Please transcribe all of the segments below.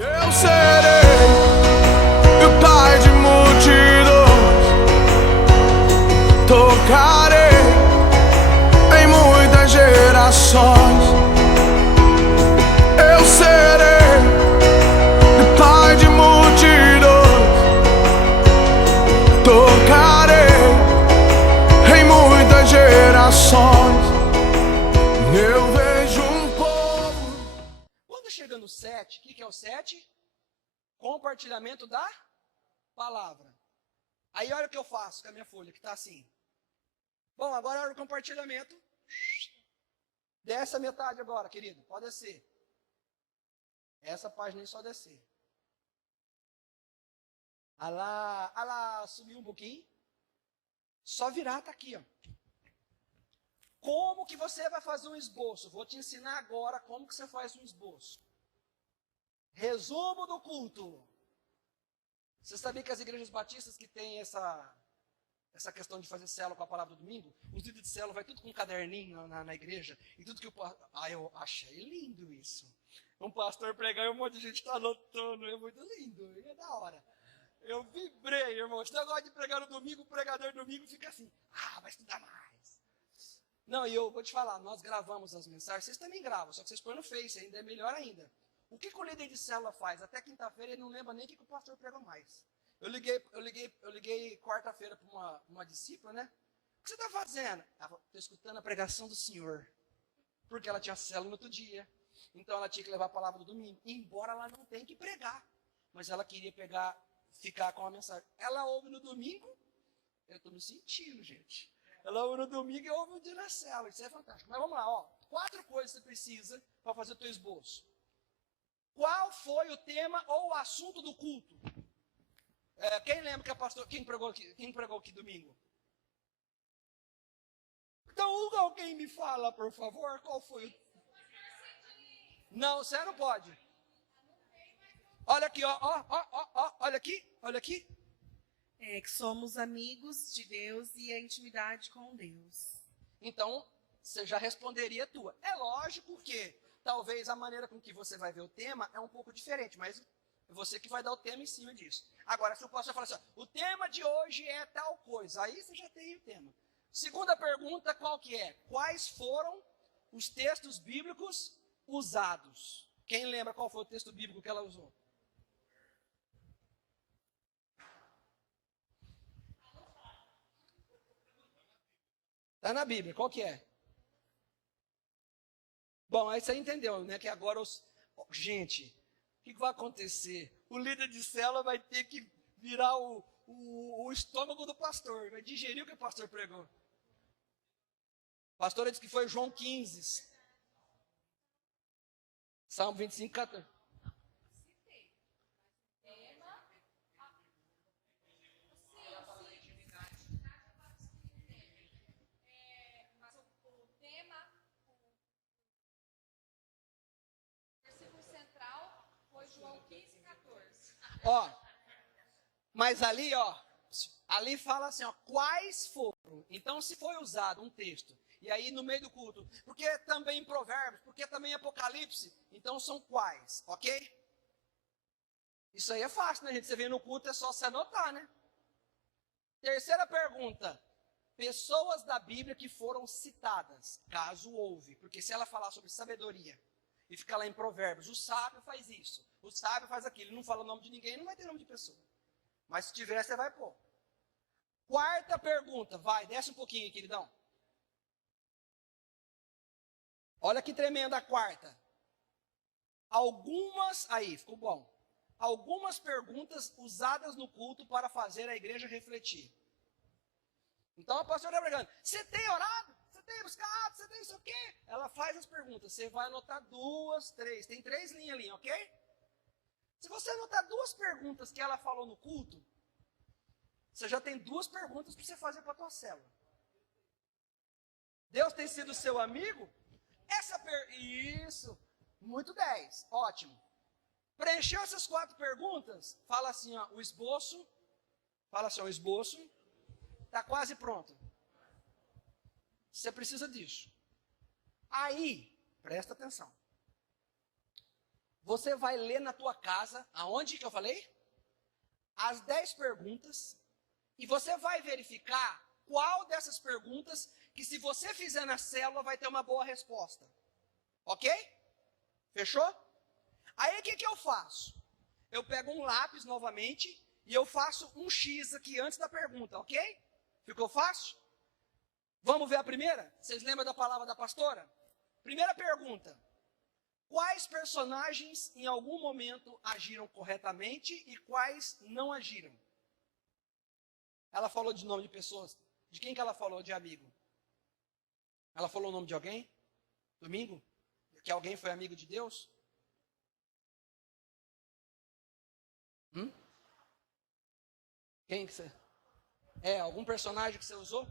Eu serei o pai de multidões, tocarei em muitas gerações. Eu serei o pai de multidões, tocarei em muitas gerações. Eu vejo um povo. Quando chega no 7, o que é o 7? Compartilhamento da palavra. Aí olha o que eu faço com a minha folha, que está assim. Bom, agora é hora do compartilhamento. Desce a metade agora, querido. Pode descer. Essa página aí só descer. Ah lá, subiu um pouquinho. Só virar, tá aqui, ó. Como que você vai fazer um esboço? Vou te ensinar agora como que você faz um esboço. Resumo do culto. Você sabia que as igrejas batistas que têm essa questão de fazer célula com a palavra do domingo, os líderes de célula vai tudo com um caderninho na igreja, e tudo que o pastor... eu achei lindo isso. Um pastor pregar e um monte de gente está anotando, é muito lindo, é da hora. Eu vibrei, irmão. Esse negócio de pregar no domingo, o pregador no domingo fica assim, vai estudar mais. Não, e eu vou te falar, nós gravamos as mensagens, vocês também gravam, só que vocês põem no Face, ainda é melhor ainda. O que o líder de célula faz? Até quinta-feira ele não lembra nem o que o pastor pregou mais. Eu liguei quarta-feira para uma discípula, né? O que você está fazendo? Estou escutando a pregação do Senhor. Porque ela tinha célula no outro dia. Então ela tinha que levar a palavra do domingo. Embora ela não tenha que pregar. Mas ela queria ficar com a mensagem. Ela ouve no domingo. Eu estou me sentindo, gente. Ela ouve no domingo e ouve o dia na célula. Isso é fantástico. Mas vamos lá, ó. 4 coisas que você precisa para fazer o teu esboço. Qual foi o tema ou o assunto do culto? Quem lembra que a pastor, quem pregou aqui domingo? Então, alguém me fala, por favor, qual foi o... Não, você não pode. Olha aqui, olha aqui. Que somos amigos de Deus e a intimidade com Deus. Então, você já responderia a tua. É lógico que talvez a maneira com que você vai ver o tema é um pouco diferente, mas é você que vai dar o tema em cima disso. Agora, se o pastor falar assim, o tema de hoje é tal coisa, aí você já tem o tema. Segunda pergunta, qual que é? Quais foram os textos bíblicos usados? Quem lembra qual foi o texto bíblico que ela usou? Está na Bíblia, qual que é? Bom, aí você entendeu, né? Que agora gente, o que vai acontecer? O líder de célula vai ter que virar o estômago do pastor, vai digerir o que o pastor pregou. A pastora disse que foi João 15. Salmo 25, 14. Mas ali fala assim, quais foram. Então, se foi usado um texto, e aí no meio do culto, porque também em Provérbios, porque também em Apocalipse, então são quais, ok? Isso aí é fácil, né, gente? Você vem no culto, é só se anotar, né? Terceira pergunta, pessoas da Bíblia que foram citadas, caso houve, porque se ela falar sobre sabedoria, e ficar lá em Provérbios, o sábio faz isso, o sábio faz aquilo, não fala o nome de ninguém, não vai ter nome de pessoa. Mas se tiver, você vai pôr. Quarta pergunta, desce um pouquinho, queridão. Olha que tremenda a quarta. Ficou bom. Algumas perguntas usadas no culto para fazer a igreja refletir. Então a pastora está pregando, você tem orado? Você tem buscado? Você tem isso o quê? Ela faz as perguntas, você vai anotar 2, 3, tem 3 linhas ali, ok? Se você anotar 2 perguntas que ela falou no culto, você já tem 2 perguntas para você fazer para a tua célula. Deus tem sido seu amigo? Isso, muito 10, ótimo. Preencheu essas 4 perguntas, fala assim, o esboço está quase pronto. Você precisa disso. Aí, presta atenção. Você vai ler na tua casa, aonde que eu falei? As 10 perguntas, e você vai verificar qual dessas perguntas que, se você fizer na célula, vai ter uma boa resposta. Ok? Fechou? Aí o que eu faço? Eu pego um lápis novamente e eu faço um X aqui antes da pergunta, ok? Ficou fácil? Vamos ver a primeira? Vocês lembram da palavra da pastora? Primeira pergunta. Quais personagens em algum momento agiram corretamente e quais não agiram? Ela falou de nome de pessoas. De quem que ela falou de amigo? Ela falou o nome de alguém? Domingo? Que alguém foi amigo de Deus? Quem que você... algum personagem que você usou?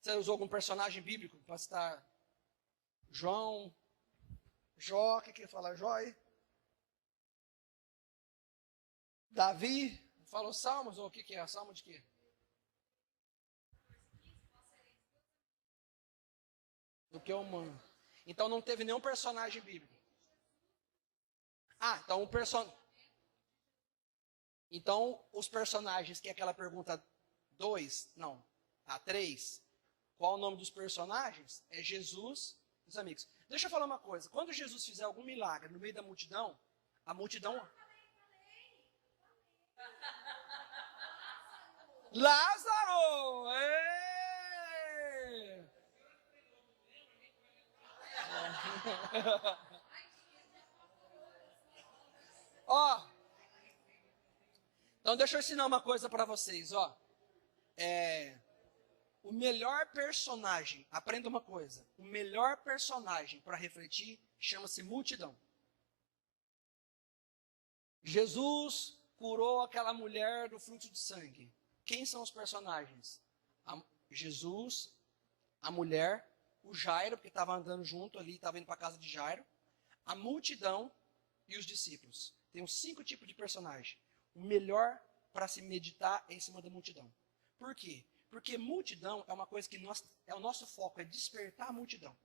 Você usou algum personagem bíblico para citar? João, Jó, o que ele fala? Jó aí? Davi, falou Salmos, ou o que é? Salmo de quê? Do que humano. Então não teve nenhum personagem bíblico. Então o personagem... Então, os personagens, que é aquela pergunta 2, não, a 3, qual o nome dos personagens? É Jesus e os amigos. Deixa eu falar uma coisa, quando Jesus fizer algum milagre no meio da multidão, a multidão... Lázaro! Ó... Então deixa eu ensinar uma coisa para vocês, ó. O melhor personagem, aprenda uma coisa, o melhor personagem para refletir chama-se multidão. Jesus curou aquela mulher do fluxo de sangue. Quem são os personagens? Jesus, a mulher, o Jairo, porque estava andando junto ali, estava indo para a casa de Jairo, a multidão e os discípulos. Tem uns 5 tipos de personagem. O melhor para se meditar é em cima da multidão. Por quê? Porque multidão é uma coisa que é o nosso foco, é despertar a multidão.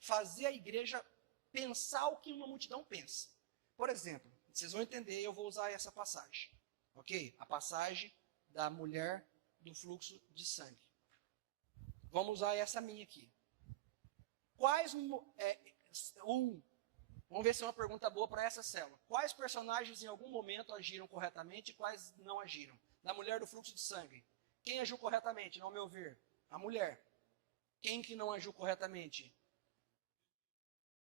Fazer a igreja pensar o que uma multidão pensa. Por exemplo, vocês vão entender, eu vou usar essa passagem. Ok? A passagem da mulher do fluxo de sangue. Vamos usar essa minha aqui. Vamos ver se é uma pergunta boa para essa célula. Quais personagens em algum momento agiram corretamente e quais não agiram? Da mulher do fluxo de sangue. Quem agiu corretamente, ao meu ver? A mulher. Quem que não agiu corretamente?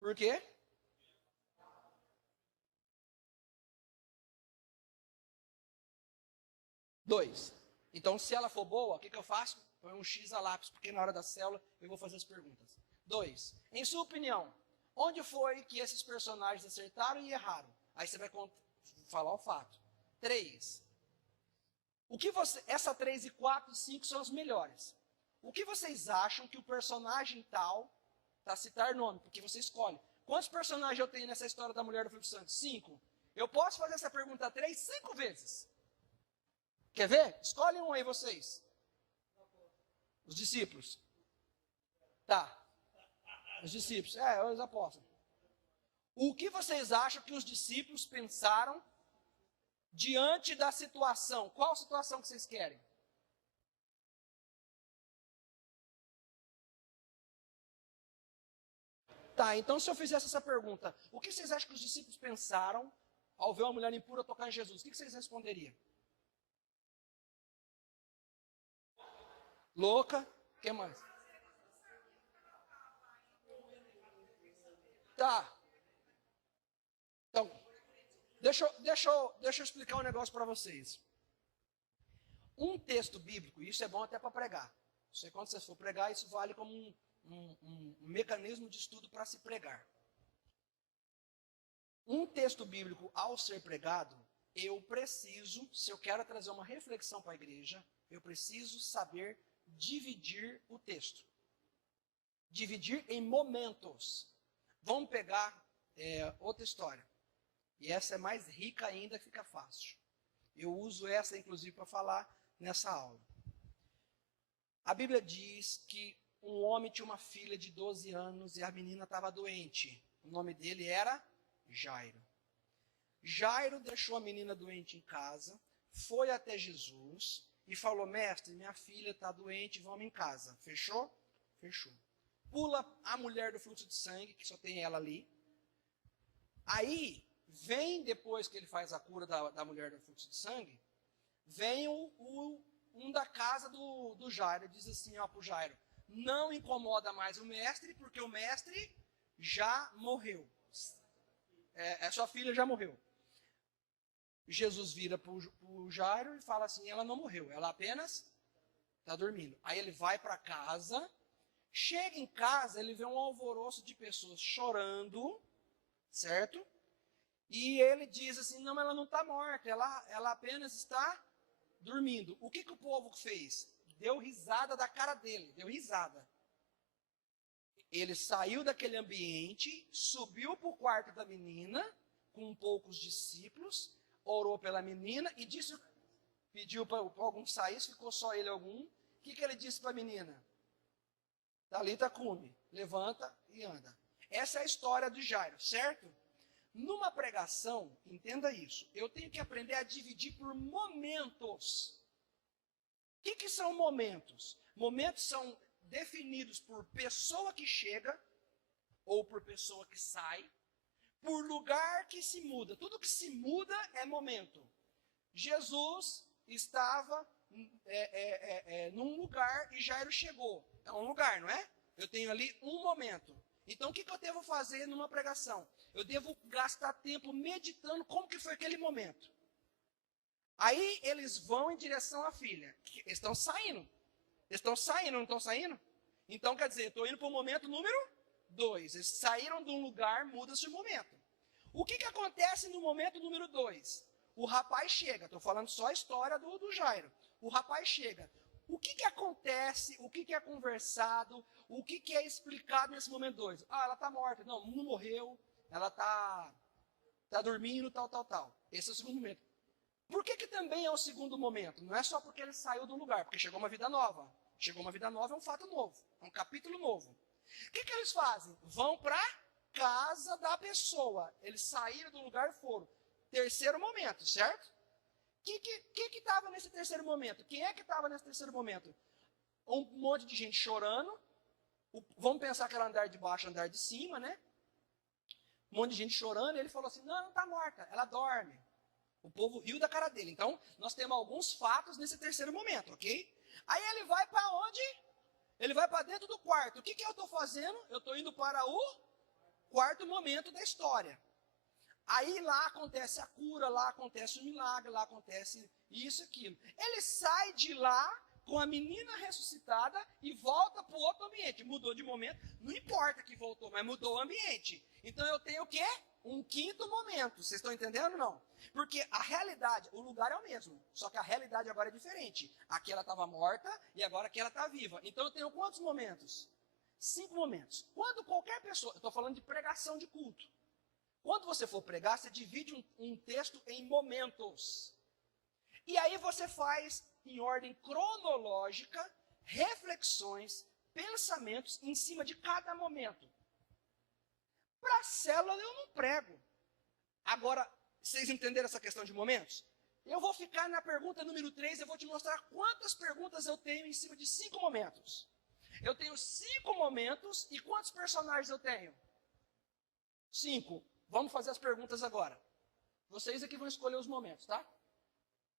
Por quê? Dois. Então, se ela for boa, o que eu faço? Põe um X a lápis, porque na hora da célula eu vou fazer as perguntas. 2. Em sua opinião, onde foi que esses personagens acertaram e erraram? Aí você vai falar o fato. 3. Essa 3 e 4 e 5 são as melhores. O que vocês acham que o personagem tal, tá, citar nome, porque você escolhe. Quantos personagens eu tenho nessa história da mulher do fluxo de sangue? 5. Eu posso fazer essa pergunta 3 5 vezes. Quer ver? Escolhem um aí vocês. Os discípulos. Tá. Os discípulos. Os apóstolos. O que vocês acham que os discípulos pensaram diante da situação? Qual situação que vocês querem? Tá, então se eu fizesse essa pergunta, o que vocês acham que os discípulos pensaram ao ver uma mulher impura tocar em Jesus? O que vocês responderiam? Louca. O que mais? Tá. Então, deixa eu explicar um negócio para vocês. Um texto bíblico, isso é bom até para pregar. Isso é quando você for pregar, isso vale como um mecanismo de estudo para se pregar. Um texto bíblico, ao ser pregado, eu preciso, se eu quero trazer uma reflexão para a igreja, eu preciso saber dividir o texto. Dividir em momentos. Vamos pegar outra história. E essa é mais rica ainda, fica fácil. Eu uso essa, inclusive, para falar nessa aula. A Bíblia diz que um homem tinha uma filha de 12 anos e a menina estava doente. O nome dele era Jairo. Jairo deixou a menina doente em casa, foi até Jesus e falou: mestre, minha filha está doente, vamos em casa. Fechou? Fechou. Pula a mulher do fluxo de sangue, que só tem ela ali. Aí, vem, depois que ele faz a cura da mulher do fluxo de sangue, vem um da casa do Jairo, diz assim para o Jairo: não incomoda mais o mestre, porque o mestre já morreu. Sua filha já morreu. Jesus vira para o Jairo e fala assim: ela não morreu, ela apenas está dormindo. Aí ele vai para casa, chega em casa, ele vê um alvoroço de pessoas chorando, certo? E ele diz assim: não, ela não está morta, ela apenas está dormindo. O que o povo fez? Deu risada da cara dele, deu risada. Ele saiu daquele ambiente, subiu para o quarto da menina, com poucos discípulos, orou pela menina e disse, pediu para algum sair, ficou só ele algum. O que ele disse para a menina? Talita cumi, levanta e anda. Essa é a história do Jairo, certo? Numa pregação, entenda isso, eu tenho que aprender a dividir por momentos. O que são momentos? Momentos são definidos por pessoa que chega, ou por pessoa que sai, por lugar que se muda. Tudo que se muda é momento. Jesus estava num lugar e Jairo chegou. É um lugar, não é? Eu tenho ali um momento. Então, o que eu devo fazer numa pregação? Eu devo gastar tempo meditando como que foi aquele momento. Aí, eles vão em direção à filha. Eles estão saindo. Eles estão saindo, não estão saindo? Então, quer dizer, eu estou indo para o momento número 2. Eles saíram de um lugar, muda-se o momento. O que acontece no momento número 2? O rapaz chega. Estou falando só a história do Jairo. O rapaz chega. O que acontece, o que é conversado, o que é explicado nesse momento 2? Ah, ela está morta. Não morreu. Ela está dormindo, tal. Esse é o segundo momento. Por que também é o segundo momento? Não é só porque ele saiu do lugar, porque chegou uma vida nova. Chegou uma vida nova é um fato novo, é um capítulo novo. O que eles fazem? Vão para a casa da pessoa. Eles saíram do lugar e foram. Terceiro momento, certo? O que estava nesse terceiro momento? Quem é que estava nesse terceiro momento? Um monte de gente chorando. Vamos pensar que era andar de baixo, andar de cima, né? Um monte de gente chorando. E ele falou assim: não está morta, ela dorme. O povo riu da cara dele. Então, nós temos alguns fatos nesse terceiro momento, ok? Aí ele vai para onde? Ele vai para dentro do quarto. O que eu estou fazendo? Eu estou indo para o quarto momento da história. Aí lá acontece a cura, lá acontece o milagre, lá acontece isso e aquilo. Ele sai de lá com a menina ressuscitada e volta para o outro ambiente. Mudou de momento, não importa que voltou, mas mudou o ambiente. Então eu tenho o quê? Um quinto momento. Vocês estão entendendo ou não? Porque a realidade, o lugar é o mesmo, só que a realidade agora é diferente. Aqui ela estava morta e agora aqui ela está viva. Então eu tenho quantos momentos? 5 momentos. Quando qualquer pessoa, eu estou falando de pregação de culto. Quando você for pregar, você divide um texto em momentos. E aí você faz, em ordem cronológica, reflexões, pensamentos em cima de cada momento. Para a célula eu não prego. Agora, vocês entenderam essa questão de momentos? Eu vou ficar na pergunta número 3, eu vou te mostrar quantas perguntas eu tenho em cima de 5 momentos. Eu tenho 5 momentos e quantos personagens eu tenho? 5. Vamos fazer as perguntas agora. Vocês aqui vão escolher os momentos, tá?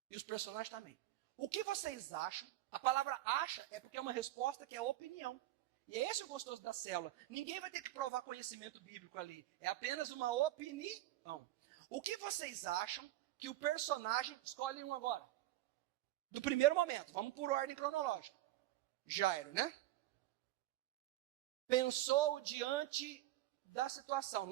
E os personagens também. O que vocês acham? A palavra acha é porque é uma resposta que é opinião. E é esse o gostoso da célula. Ninguém vai ter que provar conhecimento bíblico ali. É apenas uma opinião. O que vocês acham que o personagem... Escolhe um agora. Do primeiro momento. Vamos por ordem cronológica. Jairo, né? Pensou diante da situação.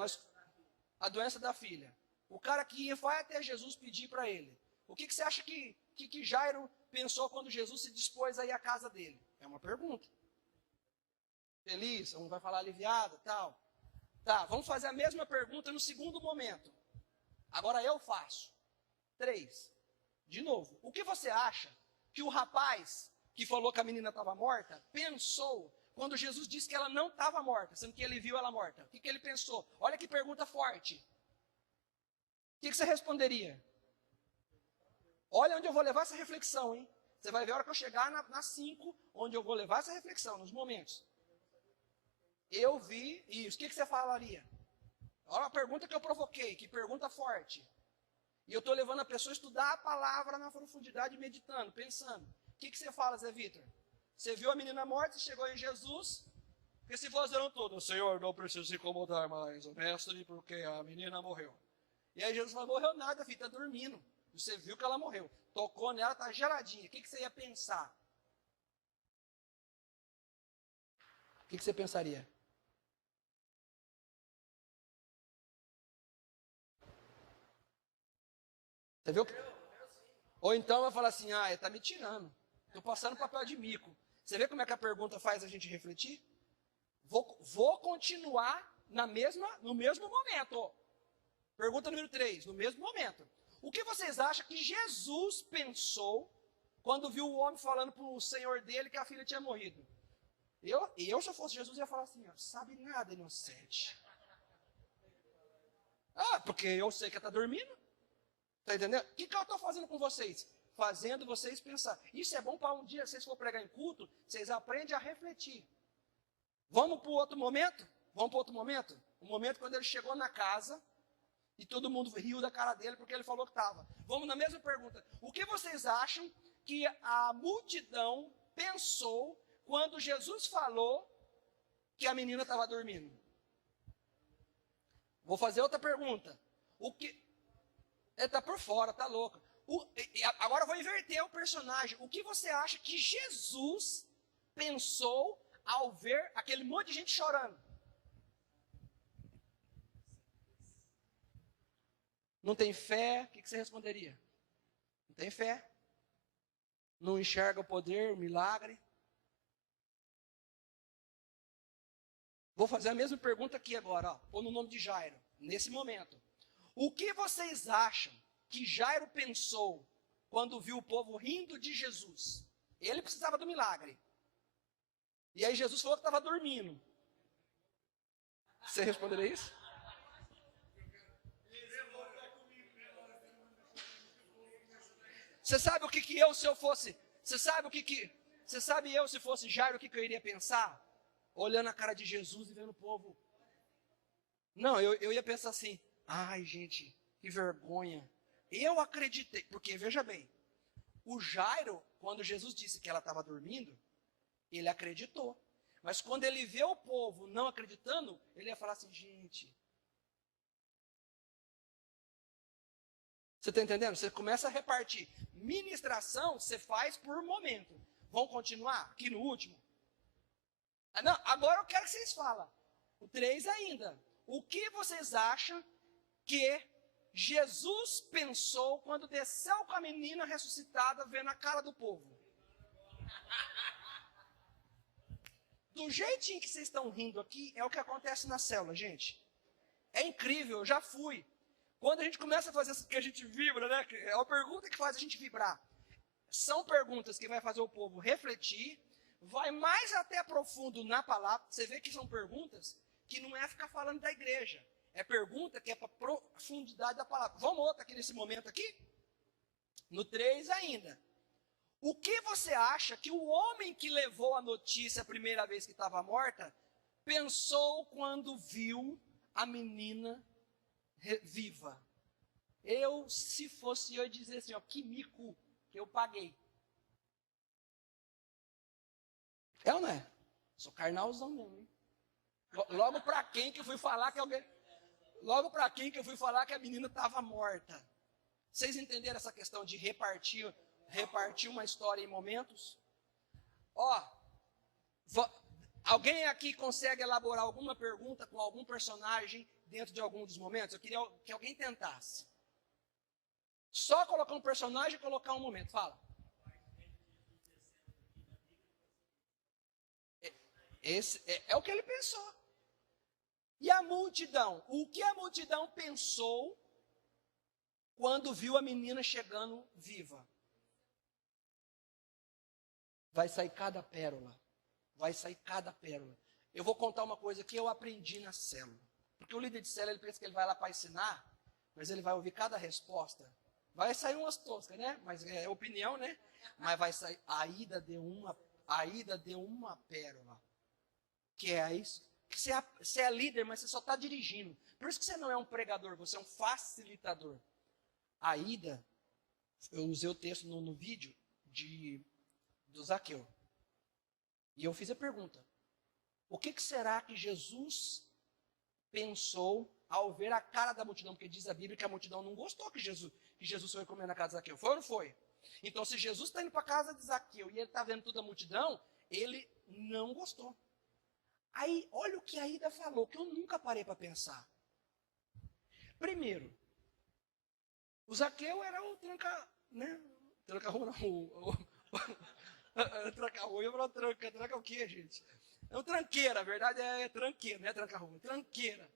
A doença da filha. O cara que vai até Jesus pedir para ele. O que você acha que Jairo pensou quando Jesus se dispôs a ir à casa dele? É uma pergunta. Feliz, um vai falar aliviado, tal. Tá, vamos fazer a mesma pergunta no segundo momento. Agora eu faço. 3. De novo, o que você acha que o rapaz que falou que a menina estava morta pensou quando Jesus disse que ela não estava morta, sendo que ele viu ela morta? O que ele pensou? Olha que pergunta forte. que você responderia? Olha onde eu vou levar essa reflexão, hein? Você vai ver a hora que eu chegar nas 5, onde eu vou levar essa reflexão, nos momentos. Eu vi isso. O que você falaria? Olha a pergunta que eu provoquei, que pergunta forte. E eu estou levando a pessoa a estudar a palavra na profundidade, meditando, pensando. O que você fala, Zé Vitor? Você viu a menina morta, você chegou em Jesus, porque se vozeram todos, Senhor, não precisa se incomodar mais, o mestre, porque a menina morreu. E aí Jesus falou, morreu nada, filho, está dormindo. Você viu que ela morreu. Tocou nela, está geladinha. O que você ia pensar? O que você pensaria? Você viu? Ou então vai falar assim, ele está me tirando. Estou passando papel de mico. Você vê como é que a pergunta faz a gente refletir? Vou continuar no mesmo momento. Pergunta número 3, no mesmo momento. O que vocês acham que Jesus pensou quando viu o homem falando para o senhor dele que a filha tinha morrido? Se eu fosse Jesus, ia falar assim, sabe nada, inocente. Porque eu sei que ela está dormindo. Está entendendo? O que eu estou fazendo com vocês? Fazendo vocês pensar. Isso é bom para um dia, se vocês for pregar em culto, vocês aprendem a refletir. Vamos para o outro momento? Vamos para o outro momento? O momento quando ele chegou na casa e todo mundo riu da cara dele porque ele falou que estava. Vamos na mesma pergunta. O que vocês acham que a multidão pensou quando Jesus falou que a menina estava dormindo? Vou fazer outra pergunta. Ele está por fora, está louco. Agora eu vou inverter o personagem. O que você acha que Jesus pensou ao ver aquele monte de gente chorando? Não tem fé? O que você responderia? Não tem fé? Não enxerga o poder, o milagre? Vou fazer a mesma pergunta aqui agora, ou no nome de Jairo, nesse momento. O que vocês acham que Jairo pensou quando viu o povo rindo de Jesus? Ele precisava do milagre. E aí Jesus falou que estava dormindo. Você responderia isso? Você sabe o que eu, se eu fosse... Você sabe eu, se fosse Jairo, o que eu iria pensar? Olhando a cara de Jesus e vendo o povo. Não, eu ia pensar assim, ai gente, que vergonha. Eu acreditei, porque veja bem, o Jairo, quando Jesus disse que ela estava dormindo, ele acreditou. Mas quando ele vê o povo não acreditando, ele ia falar assim, gente... Você está entendendo? Você começa a repartir. Ministração você faz por momento. Vamos continuar aqui no último? Não, agora eu quero que vocês falem. O 3 ainda. O que vocês acham que Jesus pensou quando desceu com a menina ressuscitada vendo a cara do povo? Do jeitinho que vocês estão rindo aqui, é o que acontece na célula, gente. É incrível, eu já fui. Quando a gente começa a fazer isso que a gente vibra, né? É uma pergunta que faz a gente vibrar. São perguntas que vai fazer o povo refletir, vai mais até profundo na palavra. Você vê que são perguntas que não é ficar falando da igreja. É pergunta que é para profundidade da palavra. Vamos outra aqui nesse momento aqui? No 3 ainda. O que você acha que o homem que levou a notícia a primeira vez que estava morta, pensou quando viu a menina viva? Se fosse eu dizer assim, que mico que eu paguei. É ou não é? Sou carnalzão mesmo, hein? Logo para quem que eu fui falar que alguém... Logo para quem que eu fui falar que a menina estava morta? Vocês entenderam essa questão de repartir uma história em momentos? Alguém aqui consegue elaborar alguma pergunta com algum personagem dentro de algum dos momentos? Eu queria que alguém tentasse. Só colocar um personagem e colocar um momento. Fala. Esse é o que ele pensou. E a multidão? O que a multidão pensou quando viu a menina chegando viva? Vai sair cada pérola. Vai sair cada pérola. Eu vou contar uma coisa que eu aprendi na célula. Porque o líder de célula, ele pensa que ele vai lá para ensinar, mas ele vai ouvir cada resposta. Vai sair umas toscas, né? Mas é opinião, né? Mas vai sair. A Ida deu uma pérola. Que é isso. Que você é líder, mas você só está dirigindo. Por isso que você não é um pregador, você é um facilitador. A Ida, eu usei o texto no vídeo do Zaqueu. E eu fiz a pergunta. O que será que Jesus pensou ao ver a cara da multidão? Porque diz a Bíblia que a multidão não gostou que Jesus foi comer na casa de Zaqueu. Foi ou não foi? Então, se Jesus está indo para a casa de Zaqueu e ele está vendo toda a multidão, ele não gostou. Aí, olha o que a Ida falou, que eu nunca parei para pensar. Primeiro, o Zaqueu era o tranca-rua não, tranca-rua, eu falo tranca o quê, gente? É um tranqueira, a verdade é tranqueira, não é tranca-rua, é tranqueira.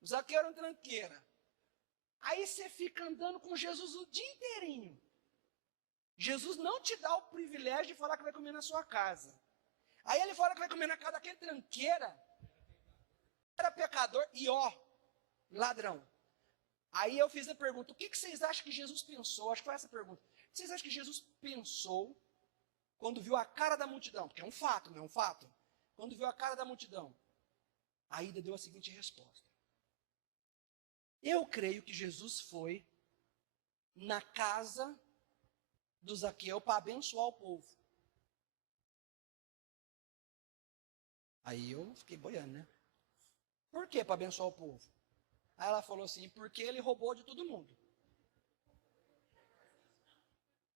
O Zaqueu era um tranqueira. Aí você fica andando com Jesus o dia inteirinho. Jesus não te dá o privilégio de falar que vai comer na sua casa. Aí ele fala que vai comer na casa daquele tranqueira. Era pecador e ladrão. Aí eu fiz a pergunta, o que vocês acham que Jesus pensou? Acho que foi essa a pergunta. O que vocês acham que Jesus pensou quando viu a cara da multidão? Porque é um fato, não é um fato? Quando viu a cara da multidão. A Ida deu a seguinte resposta. Eu creio que Jesus foi na casa do Zaqueu para abençoar o povo. Aí eu fiquei boiando, né? Por que para abençoar o povo? Aí ela falou assim, porque ele roubou de todo mundo.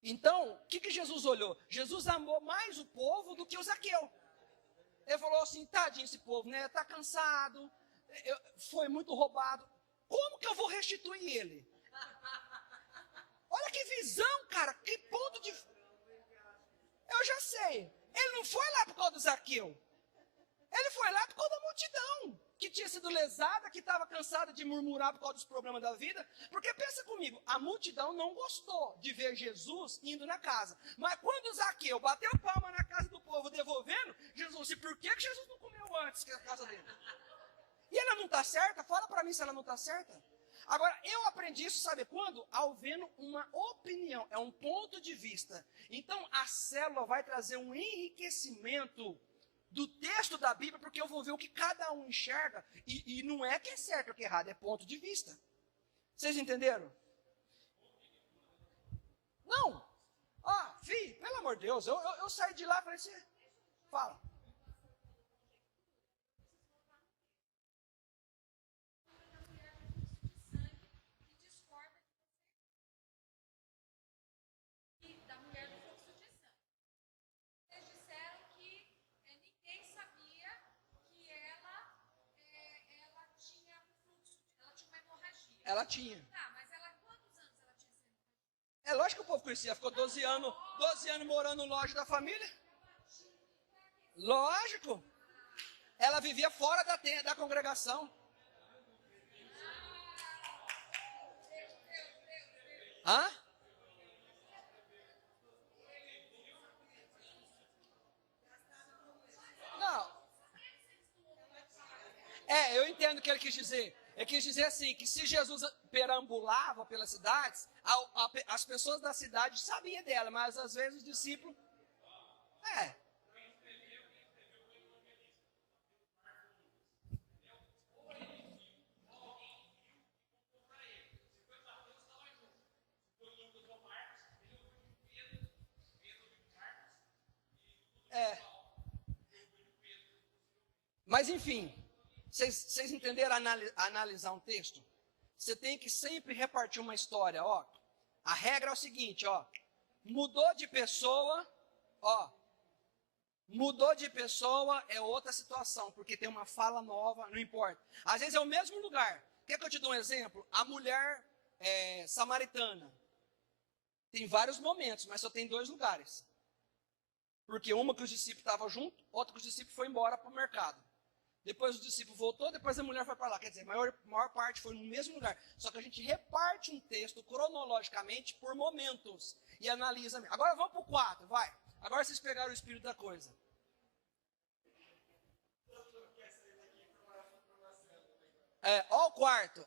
Então, o que Jesus olhou? Jesus amou mais o povo do que o Zaqueu. Ele falou assim, tadinho esse povo, né? Está cansado, foi muito roubado. Como que eu vou restituir ele? Olha que visão, cara, que ponto de... Eu já sei, ele não foi lá por causa do Zaqueu. Ele foi lá por causa da multidão, que tinha sido lesada, que estava cansada de murmurar por causa dos problemas da vida. Porque pensa comigo, a multidão não gostou de ver Jesus indo na casa. Mas quando Zaqueu bateu palma na casa do povo devolvendo, Jesus disse, por que Jesus não comeu antes que a casa dele? E ela não está certa? Fala para mim se ela não está certa. Agora, eu aprendi isso, sabe quando? Ao vendo uma opinião, é um ponto de vista. Então, a célula vai trazer um enriquecimento do texto da Bíblia, porque eu vou ver o que cada um enxerga, e não é que é certo ou que é errado, é ponto de vista. Vocês entenderam? Não. Pelo amor de Deus, eu saí de lá e falei assim, fala. Ela tinha. Mas quantos anos ela tinha? É lógico que o povo conhecia. Ficou 12 anos morando longe da família. Lógico. Ela vivia fora da congregação. Hã? Não. Eu entendo o que ele quis dizer. Ele quis dizer assim, que se Jesus perambulava pelas cidades, as pessoas da cidade sabiam dela, mas às vezes os discípulos... Mas enfim... Vocês entenderam analisar um texto? Você tem que sempre repartir uma história, A regra é o seguinte, Mudou de pessoa, Mudou de pessoa é outra situação, porque tem uma fala nova, não importa. Às vezes é o mesmo lugar. Quer que eu te dê um exemplo? A mulher samaritana. Tem vários momentos, mas só tem 2 lugares. Porque uma que os discípulos estavam juntos, outra que os discípulos foram embora para o mercado. Depois o discípulo voltou, depois a mulher foi para lá. Quer dizer, a maior parte foi no mesmo lugar. Só que a gente reparte um texto cronologicamente por momentos. E analisa. Agora vamos para o 4, vai. Agora vocês pegaram o espírito da coisa. Ó o quarto,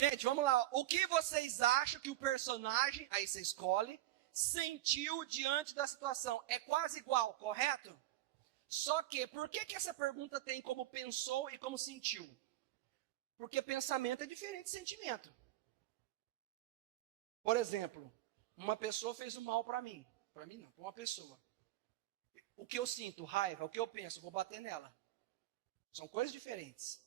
Gente, vamos lá. O que vocês acham que o personagem, aí você escolhe, sentiu diante da situação? É quase igual, correto? Só que, por que essa pergunta tem como pensou e como sentiu? Porque pensamento é diferente de sentimento. Por exemplo, uma pessoa fez o mal para mim. Para mim não, para uma pessoa. O que eu sinto, raiva, o que eu penso, vou bater nela. São coisas diferentes.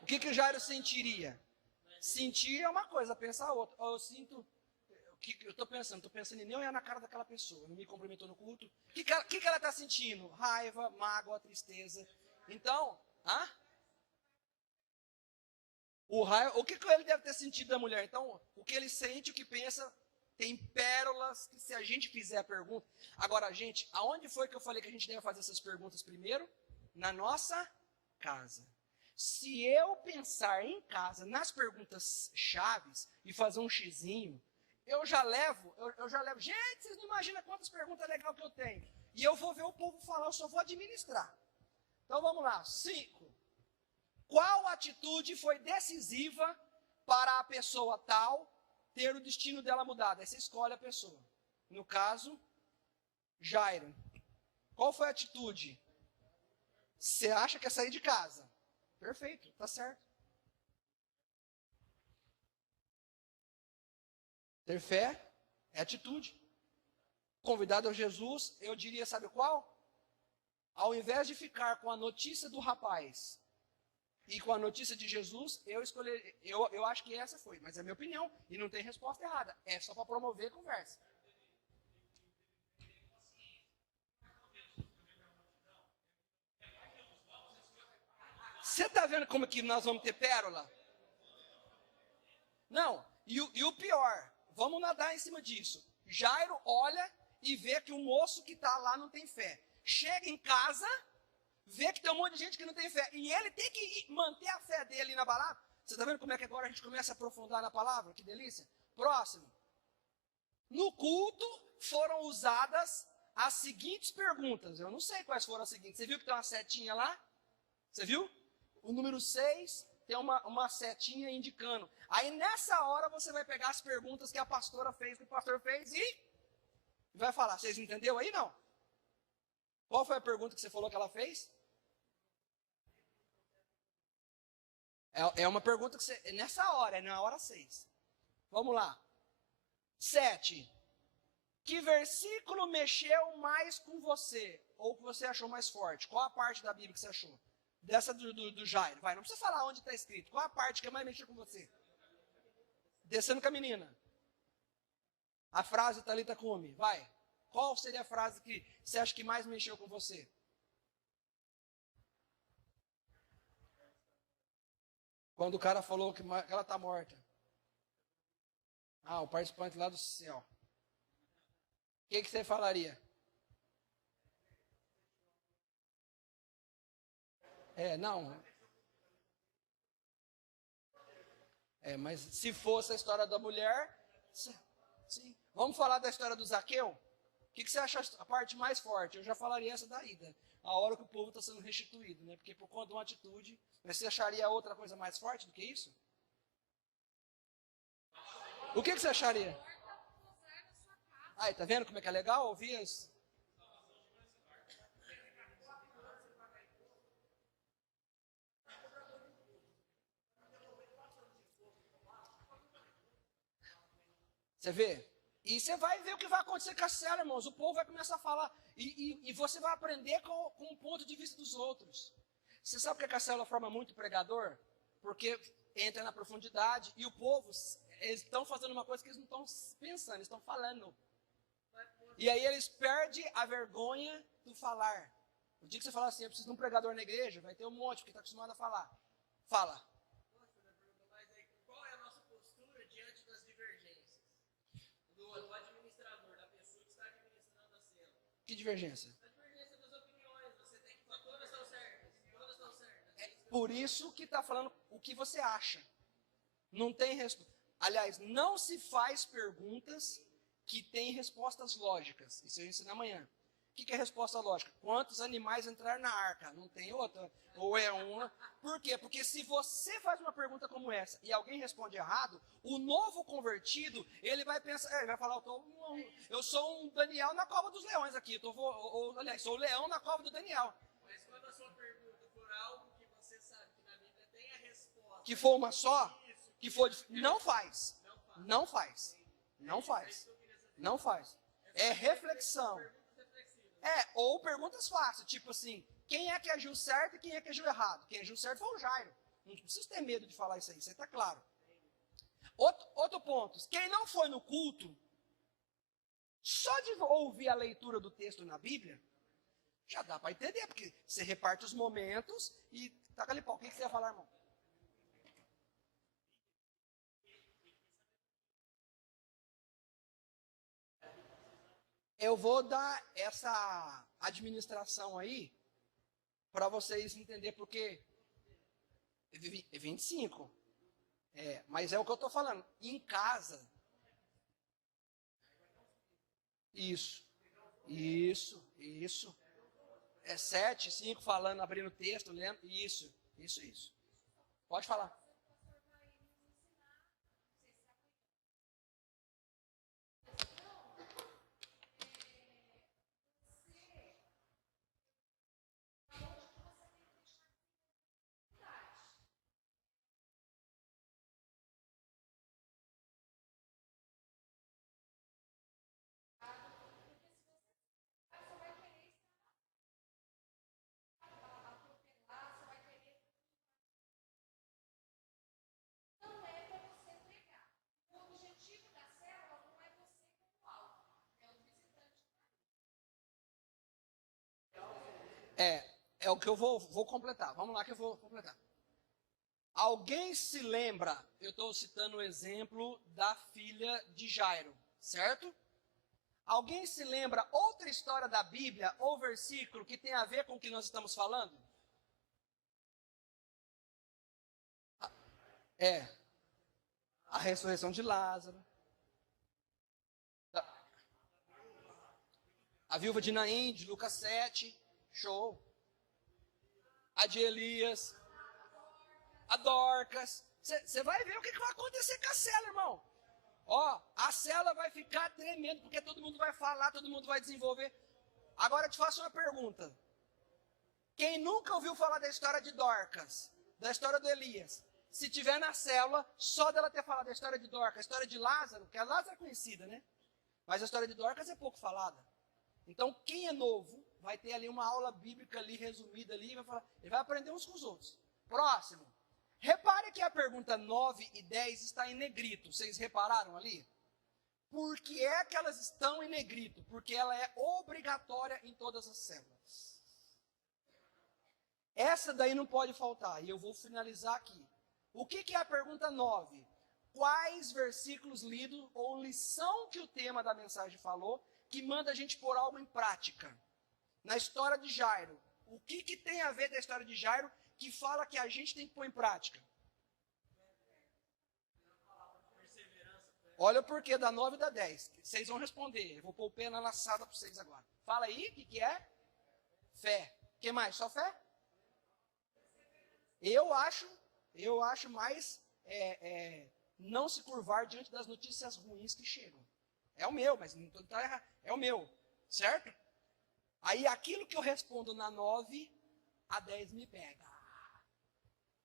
O que o Jairo sentiria? Sentir é uma coisa, pensar outra. Eu sinto, o que eu estou pensando? Estou pensando em nem olhar na cara daquela pessoa. Não me cumprimentou no culto. O que ela está sentindo? Raiva, mágoa, tristeza. Então, o que ele deve ter sentido da mulher? Então, o que ele sente, o que pensa, tem pérolas que se a gente fizer a pergunta... Agora, gente, aonde foi que eu falei que a gente deve fazer essas perguntas primeiro? Na nossa casa. Se eu pensar em casa, nas perguntas chaves, e fazer um xizinho, eu já levo, gente, vocês não imaginam quantas perguntas legais que eu tenho. E eu vou ver o povo falar, eu só vou administrar. Então vamos lá, 5. Qual atitude foi decisiva para a pessoa tal ter o destino dela mudado? Aí você escolhe a pessoa. No caso, Jairo. Qual foi a atitude? Você acha que é sair de casa? Perfeito, tá certo. Ter fé é atitude. Convidado a Jesus, eu diria, sabe qual? Ao invés de ficar com a notícia do rapaz e com a notícia de Jesus, eu acho que essa foi, mas é a minha opinião, e não tem resposta errada. É só para promover a conversa. Você está vendo como que nós vamos ter pérola? Não, e o pior, vamos nadar em cima disso. Jairo olha e vê que o moço que está lá não tem fé. Chega em casa, vê que tem um monte de gente que não tem fé. E ele tem que manter a fé dele na palavra. Você está vendo como é que agora a gente começa a aprofundar na palavra? Que delícia. Próximo. No culto foram usadas as seguintes perguntas. Eu não sei quais foram as seguintes. Você viu que tem uma setinha lá? Você viu? O número 6 tem uma setinha indicando. Aí nessa hora você vai pegar as perguntas que a pastora fez, que o pastor fez e vai falar. Vocês entenderam aí, não? Qual foi a pergunta que você falou que ela fez? É uma pergunta que você... Nessa hora, é na hora 6. Vamos lá. 7. Que versículo mexeu mais com você? Ou que você achou mais forte? Qual a parte da Bíblia que você achou? Dessa do Jairo. Vai, não precisa falar onde está escrito. Qual a parte que mais mexeu com você? Descendo com a menina. A frase Talita Cumi. Vai. Qual seria a frase que você acha que mais mexeu com você? Quando o cara falou que ela está morta. O participante lá do céu. O que você falaria? Não. Mas se fosse a história da mulher, sim. Vamos falar da história do Zaqueu? O que você acha a parte mais forte? Eu já falaria essa da ida. A hora que o povo está sendo restituído, né? Porque por conta de uma atitude, você acharia outra coisa mais forte do que isso? O que você acharia? Aí, tá vendo como é que é legal ouvir isso? Você vê? E você vai ver o que vai acontecer com a cela, irmãos. O povo vai começar a falar. E você vai aprender com o ponto de vista dos outros. Você sabe por que a célula forma muito pregador? Porque entra na profundidade e o povo, eles estão fazendo uma coisa que eles não estão pensando, eles estão falando. E aí eles perdem a vergonha do falar. O dia que você falar assim, eu preciso de um pregador na igreja, vai ter um monte, porque está acostumado a falar. Fala. Que divergência? A divergência das opiniões. Você tem que falar, todas estão certas. Todas estão certas. É por isso que está falando o que você acha. Não tem resposta. Aliás, não se faz perguntas que tem respostas lógicas. Isso eu ensino amanhã. O que é resposta lógica? Quantos animais entraram na arca? Não tem outra. Ou é uma. Por quê? Porque se você faz uma pergunta como essa e alguém responde errado, o novo convertido, ele vai pensar, ele vai falar, eu sou um Daniel na cova dos leões aqui. Aliás, sou o leão na cova do Daniel. Mas quando a sua pergunta for algo que você sabe que na Bíblia tem a resposta, Que for uma só, que for. Não faz. Não faz. Não faz. Não faz. É reflexão. Ou perguntas fáceis, tipo assim, quem é que agiu certo e quem é que agiu errado? Quem agiu certo foi o Jairo. Não precisa ter medo de falar isso aí está claro. Outro ponto, quem não foi no culto, só de ouvir a leitura do texto na Bíblia, já dá para entender, porque você reparte os momentos e taca ali pau. O que você ia falar, irmão? Eu vou dar essa administração aí para vocês entenderem, porque 25. Mas é o que eu estou falando. Em casa. Isso. 7, 5 falando, abrindo o texto, lendo. Isso. Pode falar. É o que eu vou completar. Vamos lá que eu vou completar. Alguém se lembra, eu estou citando o exemplo da filha de Jairo, certo? Alguém se lembra outra história da Bíblia ou versículo que tem a ver com o que nós estamos falando? A ressurreição de Lázaro. A viúva de Naim, de Lucas 7. Show. A de Elias. A Dorcas. Você vai ver o que vai acontecer com a cela, irmão. A cela vai ficar tremendo, porque todo mundo vai falar, todo mundo vai desenvolver. Agora eu te faço uma pergunta. Quem nunca ouviu falar da história de Dorcas, da história do Elias, se tiver na célula, só dela ter falado da história de Dorcas, a história de Lázaro, que a Lázaro é conhecida, né? Mas a história de Dorcas é pouco falada. Então, quem é novo, vai ter ali uma aula bíblica ali, resumida ali, ele vai aprender uns com os outros. Próximo. Repare que a pergunta 9 e 10 está em negrito. Vocês repararam ali? Por que é que elas estão em negrito? Porque ela é obrigatória em todas as células. Essa daí não pode faltar. E eu vou finalizar aqui. O que é a pergunta 9? Quais versículos lidos ou lição que o tema da mensagem falou que manda a gente pôr algo em prática? Na história de Jairo. O que tem a ver da história de Jairo que fala que a gente tem que pôr em prática? Olha o porquê da 9 e da 10. Vocês vão responder. Eu vou pôr o pé na laçada para vocês agora. Fala aí, o que é? Fé. O que mais? Só fé? Eu acho mais não se curvar diante das notícias ruins que chegam. É o meu, mas não está errado. É o meu, certo? Aí aquilo que eu respondo na 9, a 10 me pega.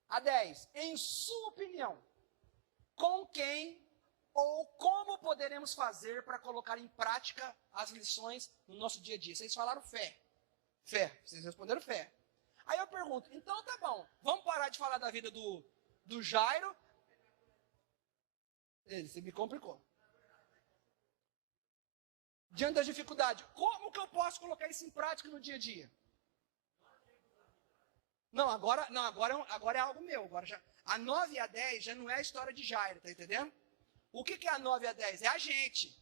A 10, em sua opinião, com quem ou como poderemos fazer para colocar em prática as lições no nosso dia a dia? Vocês falaram fé. Fé, vocês responderam fé. Aí eu pergunto, então tá bom, vamos parar de falar da vida do Jairo. Você me complicou. Diante da dificuldade, como que eu posso colocar isso em prática no dia a dia? Não, agora é algo meu. A 9 e a 10 já não é a história de Jairo, tá entendendo? O que é a 9 e a 10? É a gente.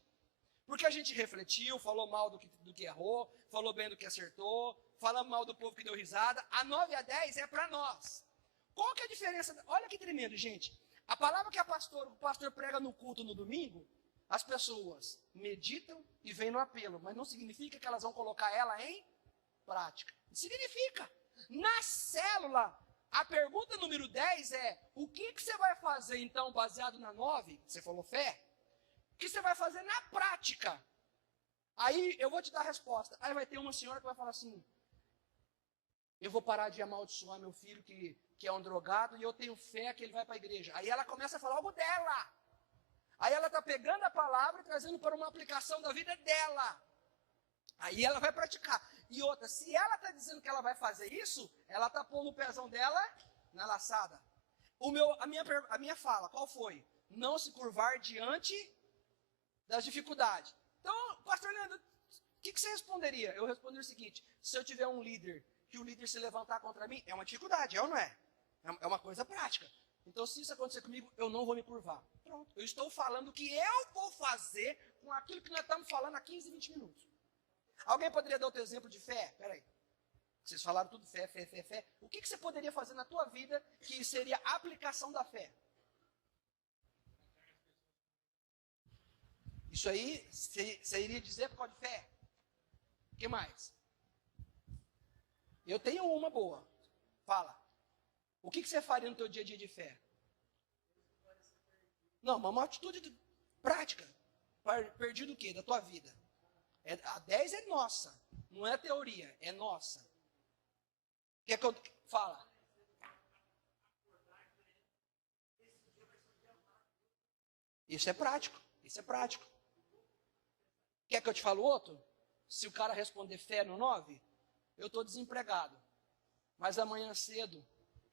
Porque a gente refletiu, falou mal do que errou, falou bem do que acertou, falamos mal do povo que deu risada. A 9 e a 10 é para nós. Qual que é a diferença? Olha que tremendo, gente. A palavra que o pastor prega no culto no domingo, as pessoas meditam e vêm no apelo, mas não significa que elas vão colocar ela em prática. Significa. Na célula, a pergunta número 10 é: o que você vai fazer então, baseado na 9, você falou fé? O que você vai fazer na prática? Aí eu vou te dar a resposta. Aí vai ter uma senhora que vai falar assim: eu vou parar de amaldiçoar meu filho que é um drogado e eu tenho fé que ele vai para a igreja. Aí ela começa a falar algo dela. Aí ela está pegando a palavra e trazendo para uma aplicação da vida dela. Aí ela vai praticar. E outra, se ela está dizendo que ela vai fazer isso, ela está pondo o pezão dela na laçada. A minha fala, qual foi? Não se curvar diante das dificuldades. Então, pastor Leandro, o que você responderia? Eu responderia o seguinte: se eu tiver um líder, que o líder se levantar contra mim, é uma dificuldade, é ou não é? É uma coisa prática. Então, se isso acontecer comigo, eu não vou me curvar. Pronto. Eu estou falando o que eu vou fazer com aquilo que nós estamos falando há 15, 20 minutos. Alguém poderia dar outro exemplo de fé? Peraí. Vocês falaram tudo fé, fé, fé, fé. O que você poderia fazer na tua vida que seria a aplicação da fé? Isso aí, você iria dizer por causa de fé? O que mais? Eu tenho uma boa. Fala. O que você faria no teu dia a dia de fé? Não, uma atitude prática. Perdido o quê? Da tua vida. A 10 é nossa. Não é teoria, é nossa. Quer que eu fala? Isso é prático. Isso é prático. Quer que eu te fale outro? Se o cara responder fé no 9, eu estou desempregado. Mas amanhã cedo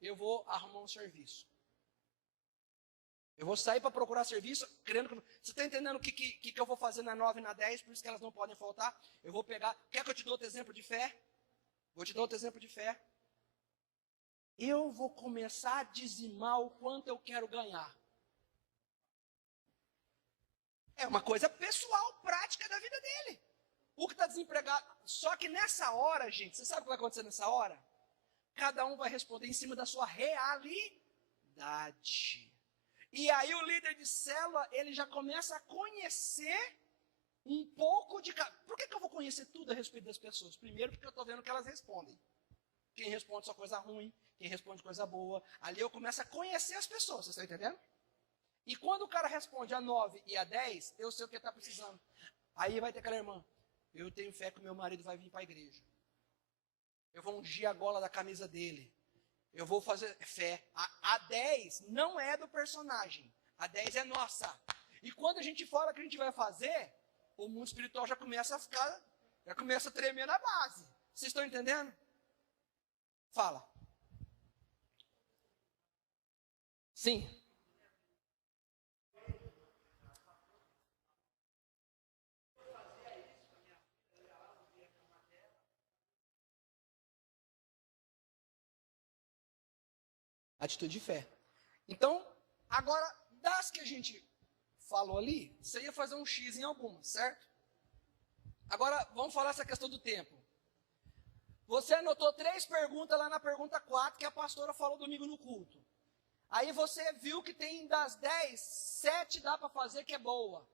eu vou arrumar um serviço. Eu vou sair para procurar serviço, crendo que... Você está entendendo o que eu vou fazer na 9 e na 10, por isso que elas não podem faltar? Eu vou pegar... Quer que eu te dê outro exemplo de fé? Vou te dar outro exemplo de fé. Eu vou começar a dizimar o quanto eu quero ganhar. É uma coisa pessoal, prática da vida dele. O que está desempregado... Só que nessa hora, gente, você sabe o que vai acontecer nessa hora? Cada um vai responder em cima da sua realidade. E aí o líder de célula, ele já começa a conhecer um pouco de... Por que eu vou conhecer tudo a respeito das pessoas? Primeiro, porque eu estou vendo o que elas respondem. Quem responde só coisa ruim, quem responde coisa boa. Ali eu começo a conhecer as pessoas, vocês estão entendendo? E quando o cara responde a 9 e a 10, eu sei o que ele está precisando. Aí vai ter aquela irmã: eu tenho fé que o meu marido vai vir para a igreja. Eu vou ungir a gola da camisa dele. Eu vou fazer fé. A 10 não é do personagem. A 10 é nossa. E quando a gente fala que a gente vai fazer, o mundo espiritual já começa a ficar, já começa a tremer na base. Vocês estão entendendo? Fala. Sim. Atitude de fé. Então, agora, das que a gente falou ali, você ia fazer um X em algumas, certo? Agora, vamos falar essa questão do tempo. Você anotou 3 perguntas lá na pergunta 4, que a pastora falou domingo no culto. Aí você viu que tem das 10, 7 dá para fazer que é boa.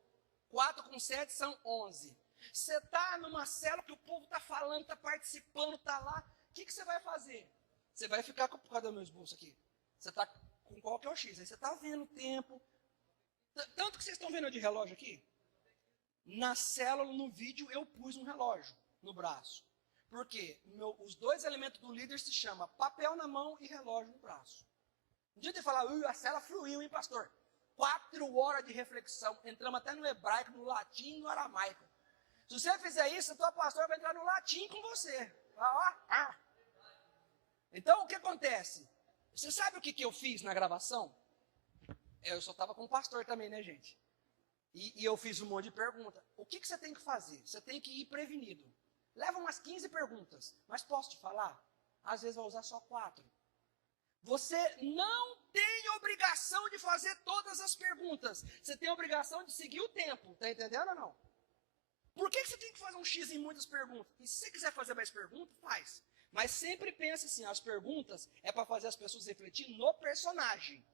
4 com 7 são 11. Você está numa célula que o povo está falando, está participando, está lá. O que você vai fazer? Você vai ficar com... Cadê o meu esboço aqui? Você está com qual que é o X? Aí você está vendo o tempo. Tanto que vocês estão vendo eu de relógio aqui. Na célula, no vídeo, eu pus um relógio no braço. Por quê? Os 2 elementos do líder se chamam papel na mão e relógio no braço. Um dia de falar, a célula fluiu, hein, pastor? 4 horas de reflexão. Entramos até no hebraico, no latim e no aramaico. Se você fizer isso, a tua pastora vai entrar no latim com você. Então, o que acontece? Você sabe o que eu fiz na gravação? Eu só estava com o pastor também, né, gente? E eu fiz um monte de perguntas. O que você tem que fazer? Você tem que ir prevenido. Leva umas 15 perguntas. Mas posso te falar? Às vezes vai usar só 4. Você não tem obrigação de fazer todas as perguntas. Você tem a obrigação de seguir o tempo. Está entendendo ou não? Por que você tem que fazer um X em muitas perguntas? E se você quiser fazer mais perguntas, faz. Mas sempre pense assim, as perguntas é para fazer as pessoas refletir no personagem.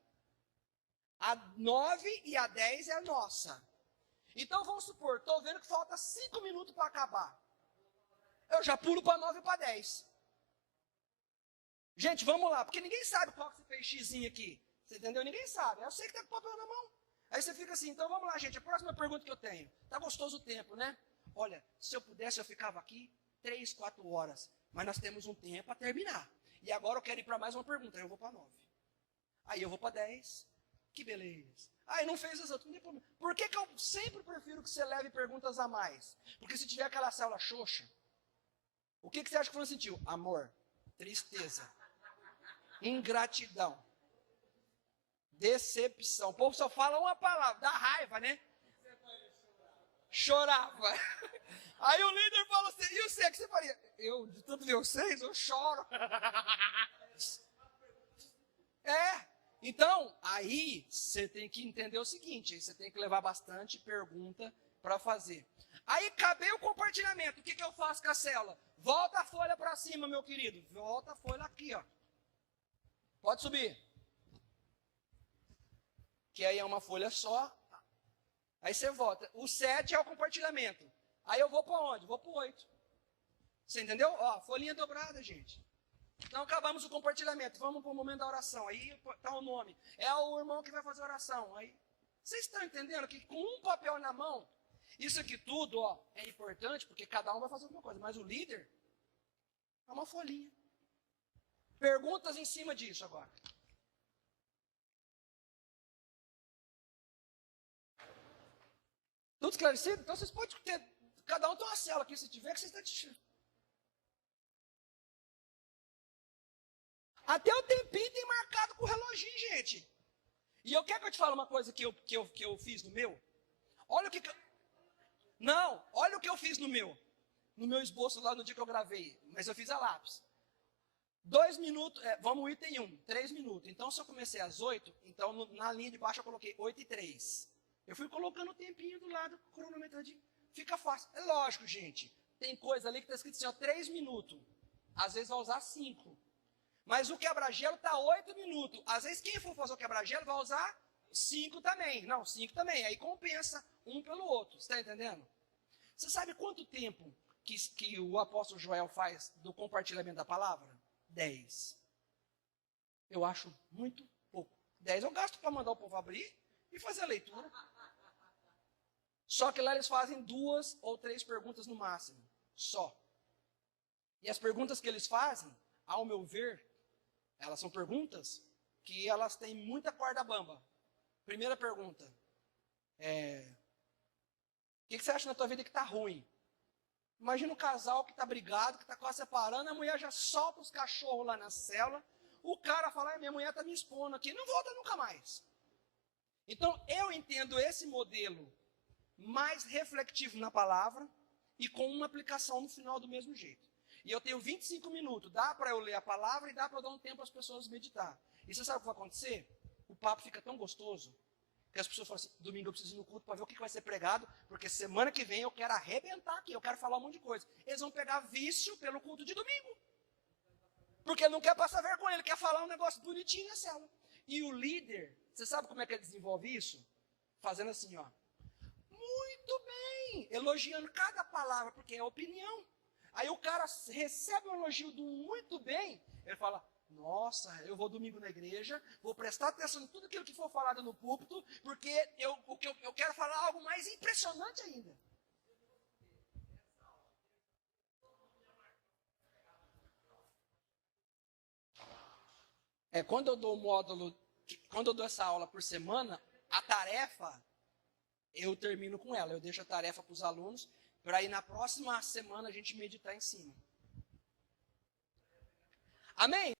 A 9 e a 10 é a nossa. Então vamos supor, estou vendo que falta 5 minutos para acabar. Eu já pulo para 9 para 10. Gente, vamos lá, porque ninguém sabe qual que você fez xizinho aqui. Você entendeu? Ninguém sabe. Eu sei que tá com o papel na mão. Aí você fica assim, então vamos lá, gente. A próxima pergunta que eu tenho. Tá gostoso o tempo, né? Olha, se eu pudesse, eu ficava aqui 3, 4 horas. Mas nós temos um tempo para terminar. E agora eu quero ir para mais uma pergunta. Aí eu vou para 9. Aí eu vou para 10. Que beleza. Aí não fez as outras, não tem problema. Por que eu sempre prefiro que você leve perguntas a mais? Porque se tiver aquela célula xoxa, o que você acha que você sentiu? Amor, tristeza, ingratidão, decepção. O povo só fala uma palavra, dá raiva, né? Chorava. Aí o líder falou assim, e você, o que você faria? Eu, de tanto ver vocês, eu choro. Então, aí você tem que entender o seguinte, aí você tem que levar bastante pergunta para fazer. Aí, acabei o compartilhamento, o que eu faço com a célula? Volta a folha para cima, meu querido. Volta a folha aqui, ó. Pode subir. Que aí é uma folha só. Aí você volta. O 7 é o compartilhamento. Aí eu vou para onde? Vou para o 8. Você entendeu? Ó, folhinha dobrada, gente. Então acabamos o compartilhamento. Vamos para o momento da oração. Aí está o nome. É o irmão que vai fazer a oração. Aí, vocês estão entendendo que com um papel na mão, isso aqui tudo, ó, é importante porque cada um vai fazer alguma coisa. Mas o líder é uma folhinha. Perguntas em cima disso agora. Tudo esclarecido? Então vocês podem ter. Cada um tem uma célula aqui, se tiver, que vocês estão. Até o tempinho tem marcado com o reloginho, gente. E eu quero que eu te fale uma coisa que eu fiz no meu. Olha o que eu... Não, olha o que eu fiz no meu. No meu esboço lá no dia que eu gravei. Mas eu fiz a lápis. 2 minutos, vamos o item 1, 3 minutos. Então se eu comecei às 8, então na linha de baixo eu coloquei 8:03. Eu fui colocando o tempinho do lado, cronometradinho. Fica fácil. É lógico, gente. Tem coisa ali que está escrito assim, ó, 3 minutos. Às vezes vai usar 5. Mas o quebra-gelo está 8 minutos. Às vezes quem for fazer o quebra-gelo vai usar 5 também. Não, 5 também. Aí compensa um pelo outro. Você está entendendo? Você sabe quanto tempo que o apóstolo Joel faz do compartilhamento da palavra? 10. Eu acho muito pouco. 10 eu gasto para mandar o povo abrir e fazer a leitura. Só que lá eles fazem 2 ou 3 perguntas no máximo. Só. E as perguntas que eles fazem, ao meu ver, elas são perguntas que elas têm muita corda bamba. Primeira pergunta. O que você acha na tua vida que está ruim? Imagina um casal que está brigado, que está quase separando, a mulher já solta os cachorros lá na cela, o cara fala, minha mulher está me expondo aqui, não volta nunca mais. Então, eu entendo esse modelo mais reflexivo na palavra e com uma aplicação no final do mesmo jeito. E eu tenho 25 minutos, dá para eu ler a palavra e dá para eu dar um tempo para as pessoas meditar. E você sabe o que vai acontecer? O papo fica tão gostoso que as pessoas falam assim, domingo eu preciso ir no culto para ver o que vai ser pregado, porque semana que vem eu quero arrebentar aqui, eu quero falar um monte de coisa. Eles vão pegar vício pelo culto de domingo. Porque ele não quer passar vergonha, ele quer falar um negócio bonitinho na célula. E o líder, você sabe como é que ele desenvolve isso? Fazendo assim, ó. Muito bem, elogiando cada palavra, porque é opinião. Aí o cara recebe um elogio do muito bem, ele fala, nossa, eu vou domingo na igreja, vou prestar atenção em tudo aquilo que for falado no púlpito, porque eu quero falar algo mais impressionante ainda. Quando eu dou o módulo, quando eu dou essa aula por semana, a tarefa, eu termino com ela, eu deixo a tarefa para os alunos, para aí na próxima semana a gente meditar em cima. Amém?